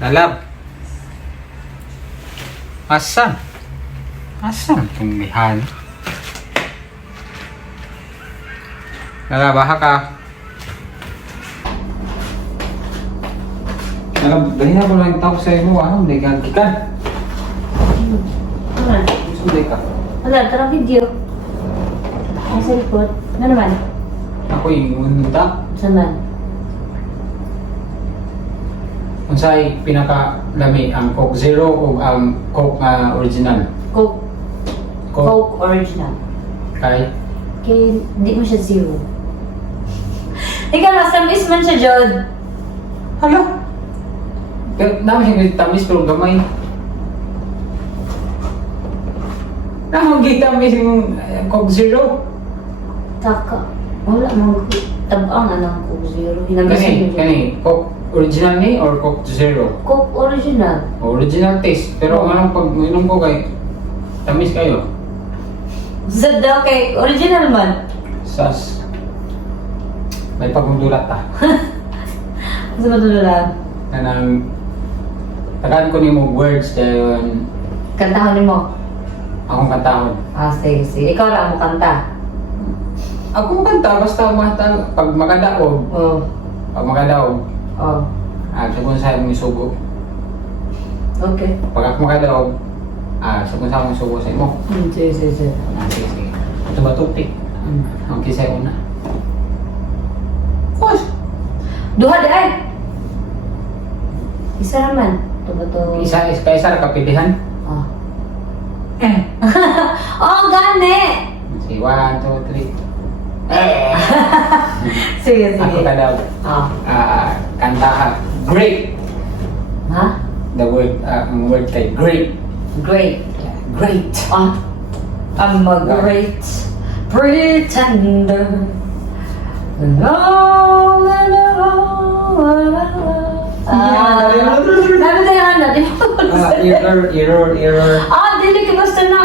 Lalab. Asan? Asan tumihan? Lalab, baha ka. Lalab, dahil ako lang tawag sa iyo. Ano, may gagikan. Ano? Suday ka. Wala, tarang video. Ay, sa likod. Ano naman? Ako yung unta. Saan man? Kung sa'y pinaka-lami ang Coke Zero o ang Coke original. Coke. Coke original. Kay? Kaya di mo siya zero. Ikaw, mas tamis man siya, Jod. Hala? Pero naman siya tamis pero gamay. Naman tamis yung Coke Zero. Taka. Wala mong tabang na ng Coke Zero. Kani, Coke original ni or Coke Zero? Coke original. Original taste. Pero anong pag inom ko kay tamis kayo? Zad daw kay original man. Sas. May pagmundulat ta. Gusto mo tululan? Nanang tagaan ko ni mo words dayon Kantahon mo. akong kantahon. Ah, sige, sige. Ikaw lang mo kanta. Akong kanta basta pag makadaog. Oh. Pag makadaog, Oh. sabi sa mong isugo. Okay. Pag ako makadaog, sabi sa mong isugo sa imo. Sige, sige, sige. Sige, sige. Ito ba tupik? Okay sa'yo na. Kus! Duha di ay! Isa naman. Ito ba ito? Isa kapilihan. Oh. Oh, gani! Sige, 1, 2, 3. Sige, sige. Ako kadaog. Oh. Kanta great. Ha? The word, ang word kay great. Great. Great. Ah. I'm a great pretender. Error. Dili ka basta na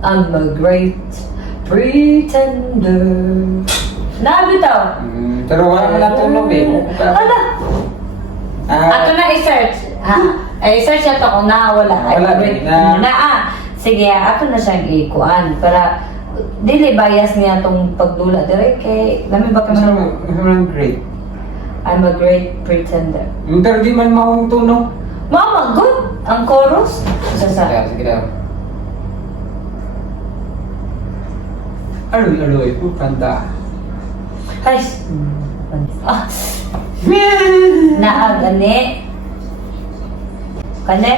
I'm a great pretender. Nabitaw. Pero wala na tunog eh. Ala! Ato na i-search. Ha? I-search na to kung wala. Wala, Sige, ato na siyang ikuan. Para, dili bias niya itong pagdula. Dire kay, lami ba ka man? Great. I'm a great pretender. Pero di man maong tunog. Mama, good! Ang chorus. Sige daw. Aloy, kanta. Ay! Naagani. Kane?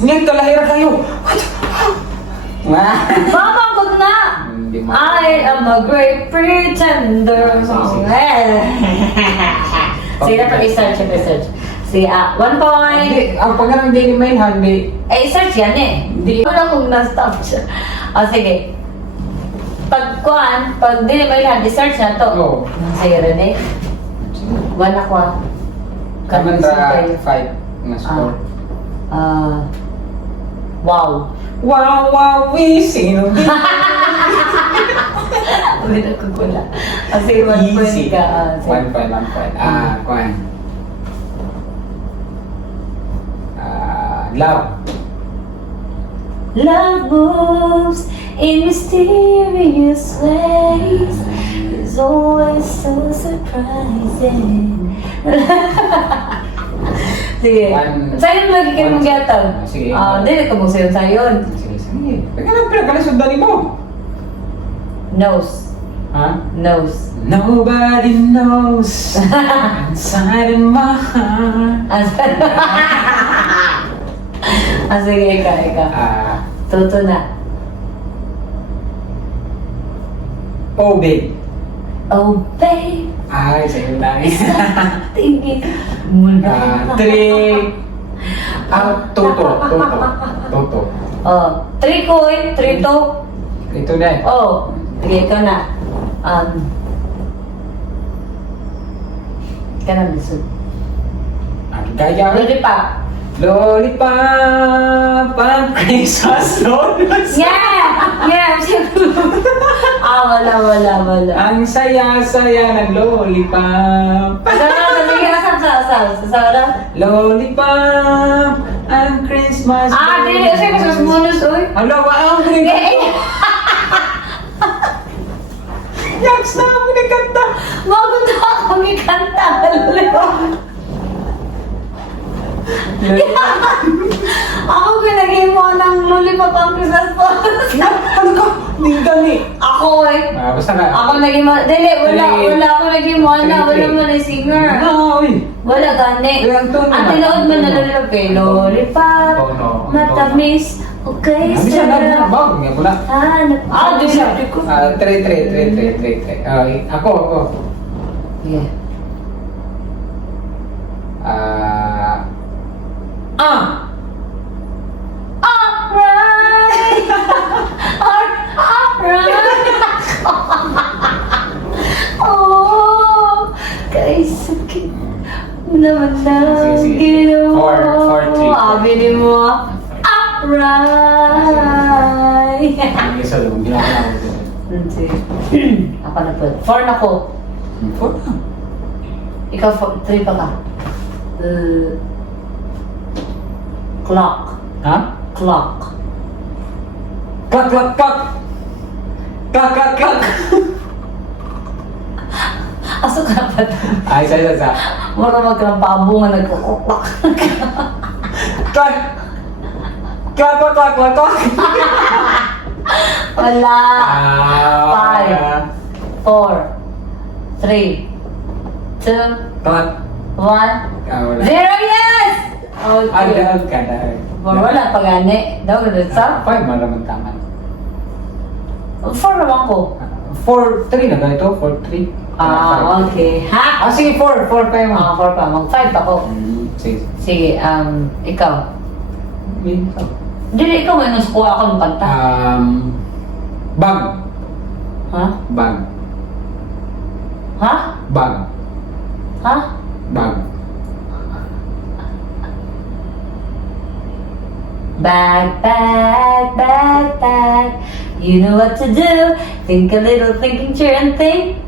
Ngayon kalahira kayo. Mama, good na! I am a great pretender. Sige na pag-search, Sige, 1 point. Ang pangarang di ni may handi. Search yan eh. Hindi ko na kung na-stop siya. Sige. Pag di may hand, search na to. Oo. Sige, Rene. 1 ako. Kaman ra 5 na score. Wow. Wow, sino? Hindi na kukula. Sige, 1 point ka. 1 point. Kuhan. Love. Love moves in mysterious ways. It's always so surprising. Sige. Sa'yo lagi kayo mag-gatag. Sige. Dili ka mo sayon. Sige. Teka lang pinagkalisod mo. Nose. Ha? Nose. Nobody knows inside in my heart. Sige, ika. Tuto na. Oh, babe. Oh, babe. Ay, sa'yo lang. Tingin mo na. 3. Toto. Oh, 3 ko eh. 3 to. Ito na. Oh, sige ka na. Ka na lisod. Gaya. Lollipop. Lollipop, ang Christmas donuts. Yeah! Yeah, wala. Ang saya-saya ng lollipop. Sa Lollipop, ang Christmas. dili. Kasi mas bonus, oy. Hala, wow, Yaks na ako nagkanta. Magundo ako ikanta. Ako pinag-imo ng lollipop ang Christmas bonus. Ano ka? Hindi gani. Ako eh. Basta ka. Ako naging dili, wala ako naging wala man ay singer. Uy. Wala gani. Ang tono Ang na. tinuod man na lollipop, Tono. matamis, okay, Hindi siya sarap. bag nga pula. Di siya. Tre. Ako. Yeah. Alright! Oh, guys, sakit. Naman lang Sige. ginawa. 4, 3. Abili mo. Alright! Ang isa doon, ginawa ko na Sige. Ako na po. 4 na ko. 4 na. Ikaw, 3 pa ka. Clock. Ha? Clock. Klak. Aso ka na pa doon. Ay, isa. Mura magkalampabo nga nagkukuklak. Klak. Wala. 5, 4, 3, 2, Klak. 1, 0. Yes! Okay. Kada. Wala pa gani. Daw ganun sa? 5 malamang tama. 4 naman ko. 4, 3 na ganito. 4, 3. Okay. Ha? Sige, 4 kayo mo. 4 pa. Mag-5 ako. Sige. Sige, ikaw. Dili, ikaw may nasukuha ako ng kanta. Bag. Ha? Bag. Ha? Bag. Ha? Bag. Bag. You know what to do. Think a little, thinking sure and think.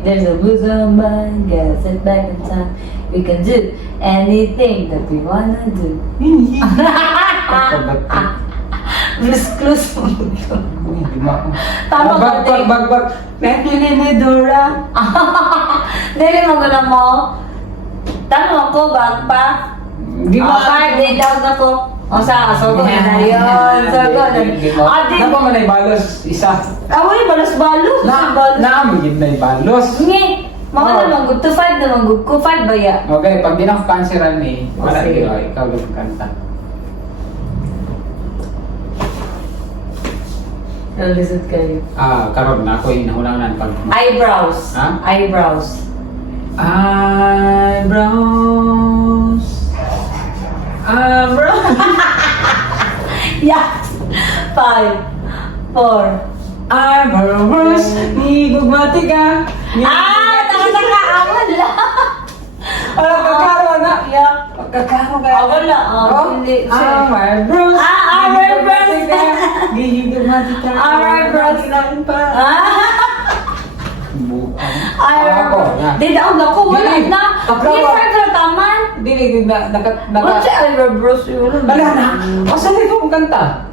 There's a blues on mine, gotta sit back in time. We can do anything that we wanna do. Blues clues mo ito. Tama ba, Dave? Bag. Dora. Dili mo gula mo. Tama ko, bag pa. Di ba? Day daw na ko. O sa aso ko na yun. Di ba? Nako man ay balos isa. Wala balos-balos. Naamigid na balos. Ngi. Mga naman good to 5 naman good ko 5 ba ya? Okay, pag di na ko canceran ni, wala Sige. ikaw lang kanta. Nalisod kayo. Karon na ako inahulangan pag Eyebrows. Ha? Eyebrows. Yes. 5, 4. Eyebrows, higugmati ka. Taka. Wala. Kakaro na. Yeah. Kakaro ka. Wala. Hindi. Eyebrows. Eyebrows. Higugmati ka. Eyebrows. Kinain pa. Di daw na ko. Wala Dili. na. Pagkawa. Hindi pa ka taman. Dili, Wala si eyebrows yun. Wala na. Asa na ito kung kanta?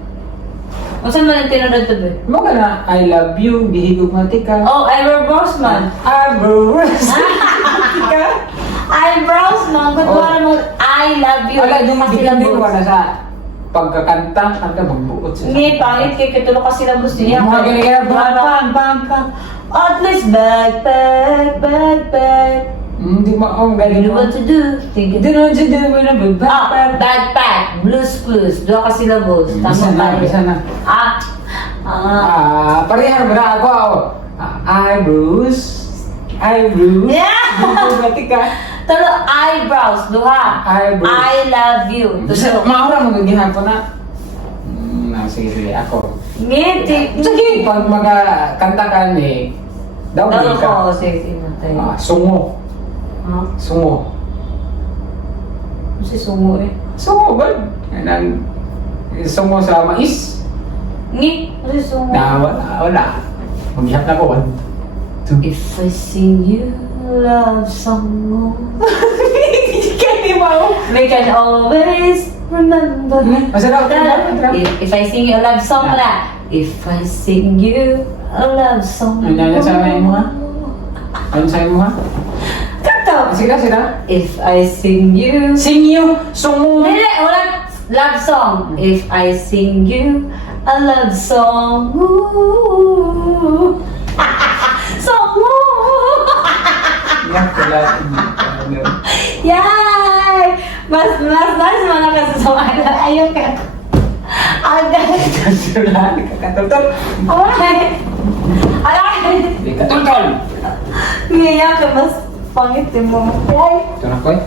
Masa man yung tinunod to ba? Mo ka na, I love you, gihigugmati ka. Oh, eyebrows man. Eyebrows. Eyebrows man. Ba't wala mo, I love you. Wala, di kasi hindi ko labos. na sa pagkakanta, kanta magbuot siya. Hindi, pangit kay kitulo kasi labos niya. Mga ganyan, Bang. At least back. Hindi mo, You galing know mo. what to do. Think Hindi it. naman siya din mo na Backpack. Blues clues. Dua kasi labos. Bisa na. Parehar ba na ako? Eyebrows. Yeah! Gihigugmati ka. Talo, eyebrows. Duha. Eyebrows. I love you. Bisa, maura mo gagihan ko na. Sige, ako. Ngiti. Sige, pag magkanta ka ni, daw Talo ka. ko. Sige. Sungo. Ha? Sungo. Si Sungo eh. Sungo ba? Yan ang Gusto mo sa mais? Ngi, gusto mo. Wala. Mag-ihap na ko. 1, 2. If I sing you love song mo, we can always remember. Masarap. If I sing you a love song na. If I sing you a love song mo. Ano sabi mo ha? Ano sabi mo ha? Kanto! Sila. If I sing you. Sing you! Song mo! Dili, wala. Love song. If I sing you a love song. Ooh. Song mo. Yak, wala. Yay! Mas nice mga kasama. Ayaw ka. Agad. Wala. Kakatultol. Alright. Alright. Kakatultol! Ngayon ka mas pangit mo. Yay! Ito na ko eh.